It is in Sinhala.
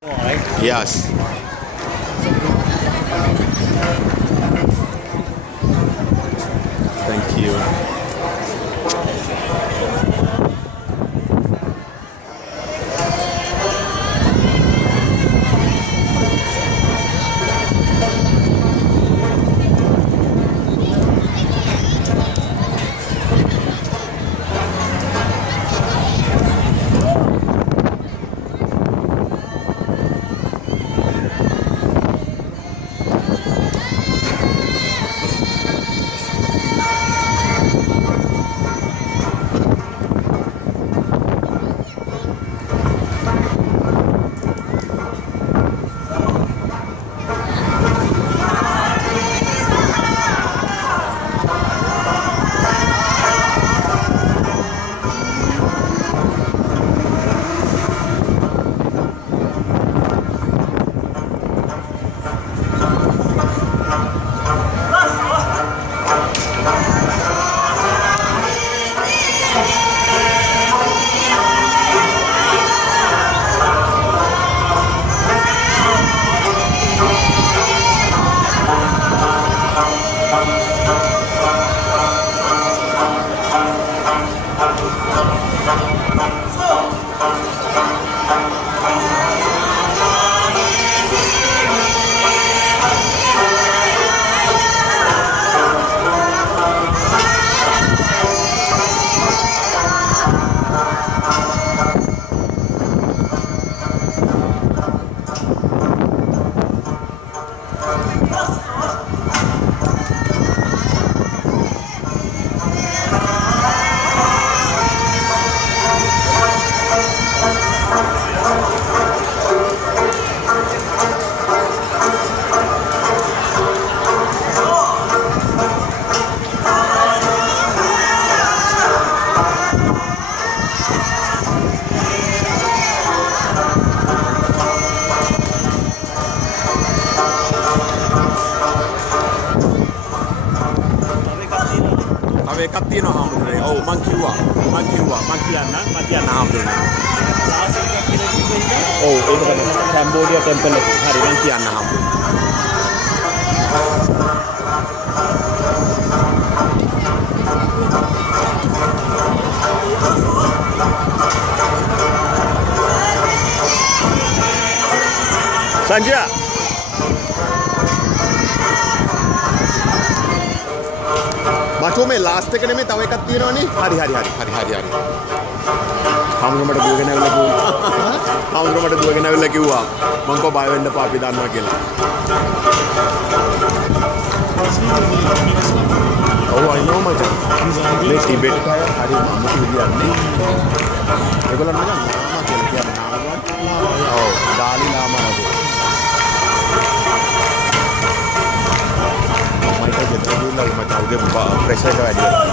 Alright. Yes. Thank you. Ekak තියෙනවා හාමුදුරනේ. ඔව් මං කිව්වා කියන්න හාමුදුරනේ. ඔව් ඒක තමයි කැම්බෝඩියා ටෙම්පල් එක. හරි මං කියන්න හාමුදුරනේ. සංජය මචෝ මේ ලාස්ට් එක නෙමෙයි තව එකක් තියෙනවනේ. හරි. හාමුදුරුවෝ මට දුවගෙන ඇවිල්ලා කිව්වා මං කෝ බය වෙන්න එපා අපි දන්නවා කියලා. ඔව් I know මචෝ. මේ ටිබෙට් අය හරි අමුතු විදියක් නේ. ඒගොල්ලන් නිකන් නාමා කියලා කියන්නේ නාමා. ඔව් ඩාලි නාමා වගේ. මයිකල් ගෙදර ගිහිල්ලා මට අවුගේ ප්‍රෙෂර් එක වැඩි වෙනවා.